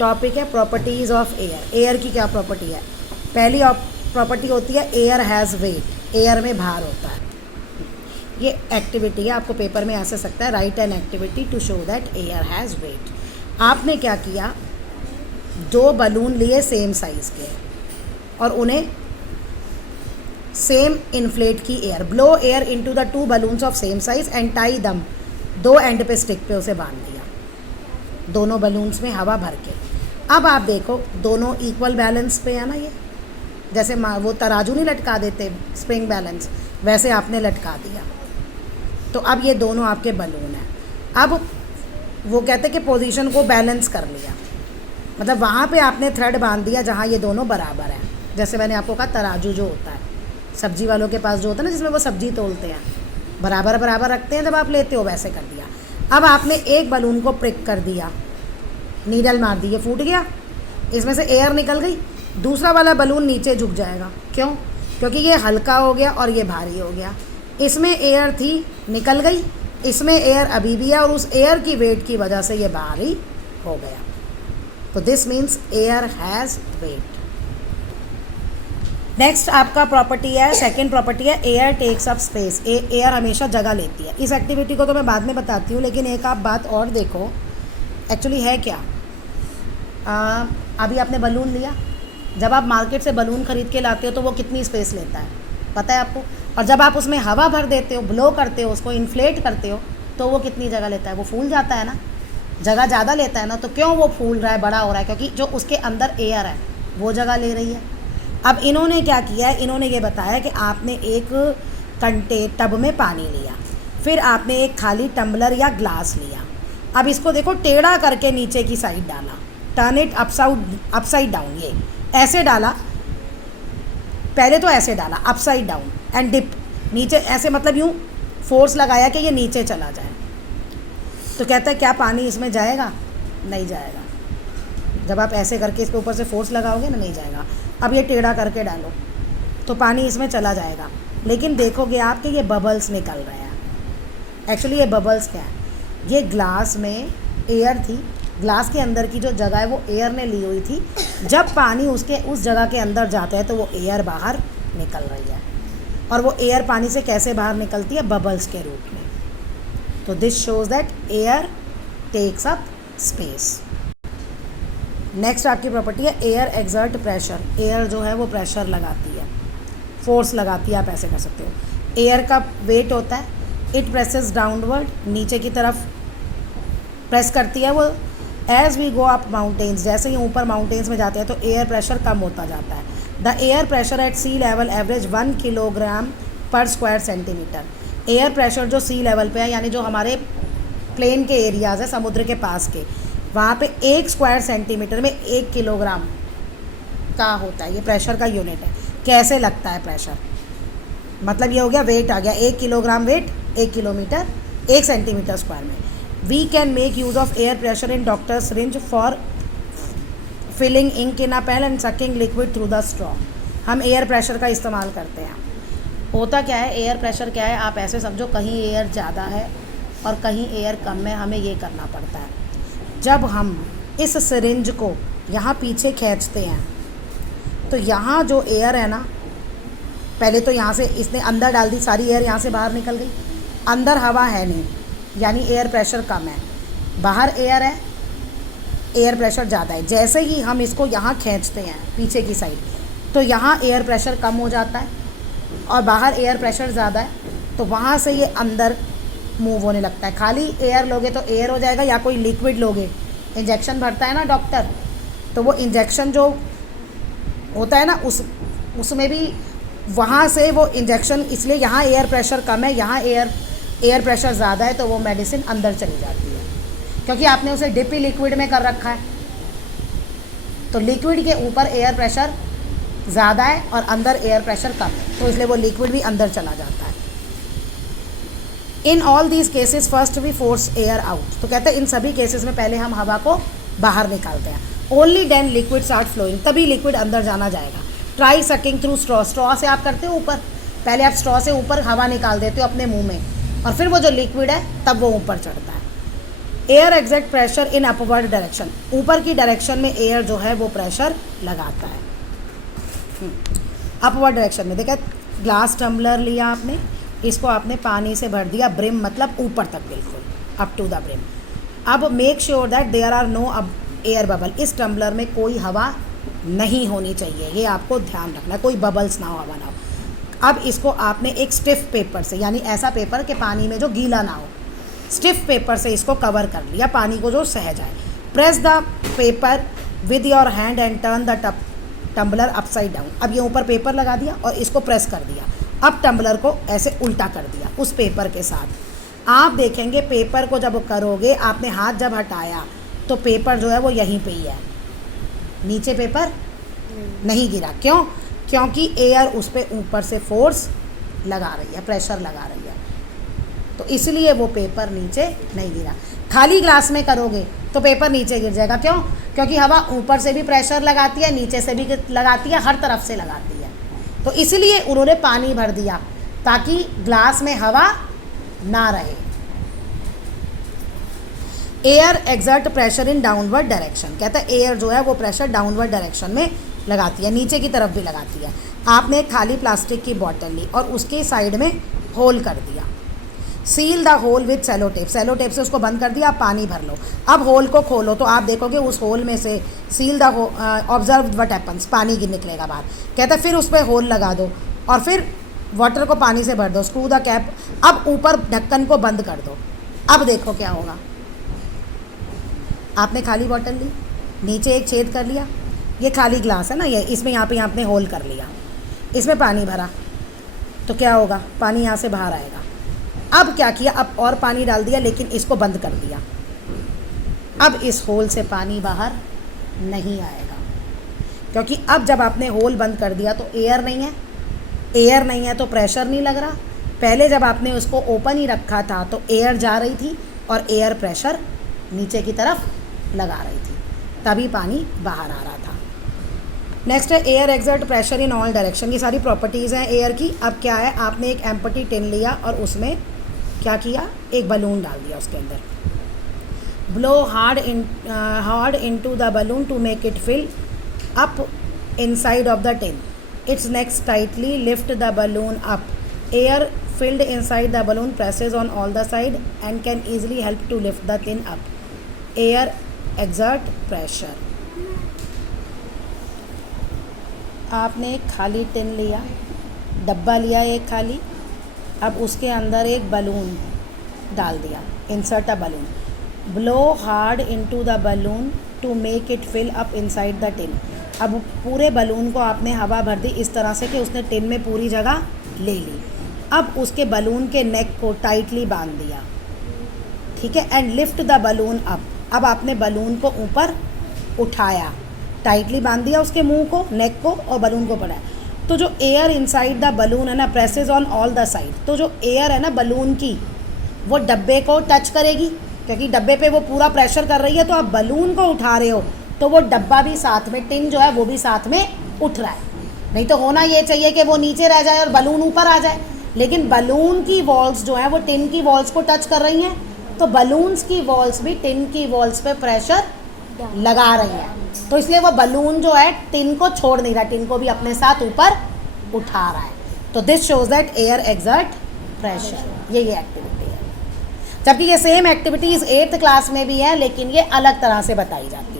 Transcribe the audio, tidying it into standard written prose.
Topic है properties of air. Air की क्या प्रॉपर्टी है? पहली प्रॉपर्टी होती है एयर हैज़ वेट, एयर में भार होता है। ये एक्टिविटी है, आपको पेपर में आ सकता है, write an activity to show that air has weight. आपने क्या किया, 2 बलून लिए सेम साइज़ के और उन्हें सेम इन्फ्लेट की air, blow air into the 2 balloons of same size and tie दम, 2 एंड पे स्टिक पे उसे बांध दिया, दोनों बलून्स में हवा भर के। अब आप देखो दोनों इक्वल बैलेंस पे है ना, ये जैसे वो तराजू नहीं लटका देते स्प्रिंग बैलेंस, वैसे आपने लटका दिया। तो अब ये दोनों आपके बलून हैं। अब वो कहते कि पोजीशन को बैलेंस कर लिया, मतलब वहाँ पे आपने थ्रेड बांध दिया जहाँ ये दोनों बराबर हैं। जैसे मैंने आपको कहा तराजू जो होता है सब्जी वालों के पास जो होता है ना, जिसमें वो सब्जी तोलते हैं, बराबर बराबर रखते हैं जब आप लेते हो, वैसे कर दिया। अब आपने एक बलून को प्रिक कर दिया, नीडल मार दी, ये फूट गया, इसमें से एयर निकल गई, दूसरा वाला बलून नीचे झुक जाएगा। क्यों? क्योंकि ये हल्का हो गया और ये भारी हो गया। इसमें एयर थी, निकल गई, इसमें एयर अभी भी है और उस एयर की वेट की वजह से ये भारी हो गया। तो this means air has weight. Next आपका प्रॉपर्टी है, सेकंड प्रॉपर्टी है air takes up space. Air हमेशा जगह लेती है। इस एक्टिविटी को तो मैं बाद में बताती हूँ, लेकिन एक आप बात और देखो, एक्चुअली है क्या। अभी आपने बलून लिया, जब आप मार्केट से बलून ख़रीद के लाते हो तो वो कितनी स्पेस लेता है पता है आपको, और जब आप उसमें हवा भर देते हो, ब्लो करते हो, उसको इन्फ्लेट करते हो, तो वो कितनी जगह लेता है? वो फूल जाता है ना, जगह ज़्यादा लेता है ना। तो क्यों वो फूल रहा है, बड़ा हो रहा है? क्योंकि जो उसके अंदर एयर है वो जगह ले रही है। अब इन्होंने क्या किया है, इन्होंने ये बताया कि आपने एक टब में पानी लिया, फिर आपने एक खाली टम्बलर या ग्लास लिया। अब इसको देखो टेढ़ा करके नीचे की साइड डाला, टर्न इट अपसाइड डाउन, ये ऐसे डाला, पहले तो ऐसे डाला अपसाइड डाउन एंड डिप, नीचे ऐसे, मतलब यूँ फोर्स लगाया कि ये नीचे चला जाए। तो कहता है क्या पानी इसमें जाएगा? नहीं जाएगा। जब आप ऐसे करके इसके ऊपर से फोर्स लगाओगे ना, नहीं जाएगा। अब ये टेढ़ा करके डालो तो पानी इसमें चला जाएगा, लेकिन देखोगे आप कि ये बबल्स निकल रहे हैं। एक्चुअली ये बबल्स क्या है, ये ग्लास में एयर थी, ग्लास के अंदर की जो जगह है वो एयर ने ली हुई थी। जब पानी उस जगह के अंदर जाता है तो वो एयर बाहर निकल रही है, और वो एयर पानी से कैसे बाहर निकलती है? बबल्स के रूप में। तो this shows that air takes up space. Next आपकी प्रॉपर्टी है एयर एक्सर्ट प्रेशर। एयर जो है वो प्रेशर लगाती है, फोर्स लगाती है, आप ऐसे कर सकते हो। एयर का वेट होता है, इट प्रेसेस डाउनवर्ड, नीचे की तरफ प्रेस करती है वो। As we go up mountains, जैसे ही ऊपर माउंटेन्स में जाते हैं तो एयर प्रेशर कम होता जाता है। The air pressure at sea level average 1 kilogram per square centimetre. Air pressure जो सी लेवल पे है, यानी जो हमारे प्लेन के एरियाज़ है, समुद्र के पास के, वहाँ पे 1 स्क्वायर सेंटीमीटर में 1 किलोग्राम का होता है, ये प्रेशर का यूनिट है। कैसे लगता है प्रेशर? मतलब ये हो गया वेट आ गया, 1 kilogram weight 1 kilometre 1 centimetre square में। We can make use of air pressure in doctor's syringe for filling ink in a pen and sucking liquid through the straw. हम एयर प्रेशर का इस्तेमाल करते हैं। होता क्या है, एयर प्रेशर क्या है, आप ऐसे समझो कहीं एयर ज़्यादा है और कहीं एयर कम है, हमें ये करना पड़ता है। जब हम इस सिरिंज को यहाँ पीछे खींचते हैं तो यहाँ जो एयर है ना, पहले तो यहाँ से इसने अंदर डाल दी, सारी एयर यहाँ से बाहर निकल गई, अंदर हवा है नहीं, यानी एयर प्रेशर कम है। बाहर एयर है, एयर प्रेशर ज़्यादा है। जैसे ही हम इसको यहाँ खींचते हैं पीछे की साइड, तो यहाँ एयर प्रेशर कम हो जाता है और बाहर एयर प्रेशर ज़्यादा है, तो वहाँ से ये अंदर मूव होने लगता है। खाली एयर लोगे तो एयर हो जाएगा, या कोई लिक्विड लोगे, इंजेक्शन भरता है ना डॉक्टर, तो वो इंजेक्शन जो होता है ना उसमें भी वहाँ से वो इंजेक्शन, इसलिए यहाँ एयर प्रेशर कम है, यहाँ एयर प्रेशर ज़्यादा है, तो वो मेडिसिन अंदर चली जाती है, क्योंकि आपने उसे डिप ही लिक्विड में कर रखा है। तो लिक्विड के ऊपर एयर प्रेशर ज़्यादा है और अंदर एयर प्रेशर कम है, तो इसलिए वो लिक्विड भी अंदर चला जाता है। In all these cases first we force air out. तो कहते हैं इन सभी केसेस में पहले हम हवा को बाहर निकालते हैं। Only then liquid start flowing, तभी लिक्विड अंदर जाना जाएगा। Try sucking through straw, straw से आप करते हो ऊपर, पहले आप स्ट्रॉ से ऊपर हवा निकाल देते हो अपने मुंह में, और फिर वो जो लिक्विड है तब वो ऊपर चढ़ता है। Air exert pressure in upward direction, ऊपर की डायरेक्शन में एयर जो है वो प्रेशर लगाता है। अपवर्ड डायरेक्शन में देखा, ग्लास टम्बलर लिया आपने, इसको आपने पानी से भर दिया, ब्रिम मतलब ऊपर तक बिल्कुल अप टू द ब्रिम। अब make sure that there are no air bubble, इस टम्बलर में कोई हवा नहीं होनी चाहिए, ये आपको ध्यान रखना, कोई बबल्स ना हो, हवा ना हो। अब इसको आपने एक स्टिफ पेपर से, यानी ऐसा पेपर कि पानी में जो गीला ना हो, स्टिफ पेपर से इसको कवर कर लिया, पानी को जो सह जाए। Press the paper with your hand and turn the tumbler upside down. अब ये ऊपर पेपर लगा दिया और इसको प्रेस कर दिया, अब टम्बलर को ऐसे उल्टा कर दिया उस पेपर के साथ। आप देखेंगे पेपर को जब करोगे, आपने हाथ जब हटाया तो पेपर जो है वो यहीं पे ही है, नीचे पेपर नहीं गिरा। क्यों? क्योंकि एयर उस पर ऊपर से फोर्स लगा रही है, प्रेशर लगा रही है, तो इसलिए वो पेपर नीचे नहीं गिरा। खाली ग्लास में करोगे तो पेपर नीचे गिर जाएगा। क्यों? क्योंकि हवा ऊपर से भी प्रेशर लगाती है, नीचे से भी लगाती है, हर तरफ से लगाती है, तो इसलिए उन्होंने पानी भर दिया ताकि ग्लास में हवा ना रहे। Air exert pressure in downward direction, कहता है एयर जो है वो प्रेशर डाउनवर्ड डायरेक्शन में लगाती है, नीचे की तरफ भी लगाती है। आपने एक खाली प्लास्टिक की बॉटल ली और उसके साइड में होल कर दिया, seal the hole with cello tape, cello tape से उसको बंद कर दिया, आप पानी भर लो। अब होल को खोलो तो आप देखोगे उस होल में से seal the observe what happens, पानी निकलेगा बाहर। कहता है फिर उस पर होल लगा दो और फिर वाटर को पानी से भर दो, स्क्रू द कैप, अब ऊपर ढक्कन को बंद कर दो। अब देखो क्या होगा, आपने खाली बॉटल ली, नीचे एक छेद कर लिया, ये खाली ग्लास है ना, ये इसमें यहाँ पे आपने होल कर लिया, इसमें पानी भरा, तो क्या होगा, पानी यहाँ से बाहर आएगा। अब क्या किया, अब और पानी डाल दिया लेकिन इसको बंद कर दिया, अब इस होल से पानी बाहर नहीं आएगा, क्योंकि अब जब आपने होल बंद कर दिया तो एयर नहीं है, एयर नहीं है तो प्रेशर नहीं लग रहा। पहले जब आपने उसको ओपन ही रखा था तो एयर जा रही थी और एयर प्रेशर नीचे की तरफ लगा रही थी, तभी पानी बाहर आ रहा था। नेक्स्ट है air exert pressure in all direction, ये सारी प्रॉपर्टीज़ हैं एयर की। अब क्या है, आपने एक एम्प्टी टिन लिया और उसमें क्या किया, एक बलून डाल दिया उसके अंदर, blow hard into the balloon to make it fill up inside of the tin, it's next tightly lift the balloon up, air filled inside the balloon presses on all the side and can easily help to lift the tin up. Air exert pressure. आपने एक खाली tin लिया, डब्बा लिया एक खाली, अब उसके अंदर एक बलून डाल दिया, insert a balloon, blow hard into the balloon to make it fill up inside the tin. अब पूरे बलून को आपने हवा भर दी इस तरह से कि उसने टिन में पूरी जगह ले ली। अब उसके बलून के नेक को टाइटली बांध दिया, ठीक है, and lift the balloon up, अब आपने बलून को ऊपर उठाया, टाइटली बांध दिया उसके मुंह को, नेक को और बलून को बढ़ाया। तो जो एयर इनसाइड द बलून है ना, presses on all the side, तो जो एयर है ना बलून की वो डब्बे को टच करेगी, क्योंकि डब्बे पे वो पूरा प्रेशर कर रही है, तो आप बलून को उठा रहे हो तो वो डब्बा भी साथ में, टिन जो है वो भी साथ में उठ रहा है। नहीं तो होना ये चाहिए कि वो नीचे रह जाए और बलून ऊपर आ जाए, लेकिन बलून की वॉल्स जो हैं वो टिन की वॉल्स को टच कर रही हैं, तो बलून्स की वॉल्स भी टिन की वॉल्स पे प्रेशर लगा रही हैं, तो इसलिए वो बलून जो है टिन को छोड़ नहीं रहा, टिन को भी अपने साथ ऊपर उठा रहा है। तो this shows that air exert pressure, ये एक्टिविटी है। जबकि ये सेम एक्टिविटीज़ 8th क्लास में भी है, लेकिन ये अलग तरह से बताई जाती है।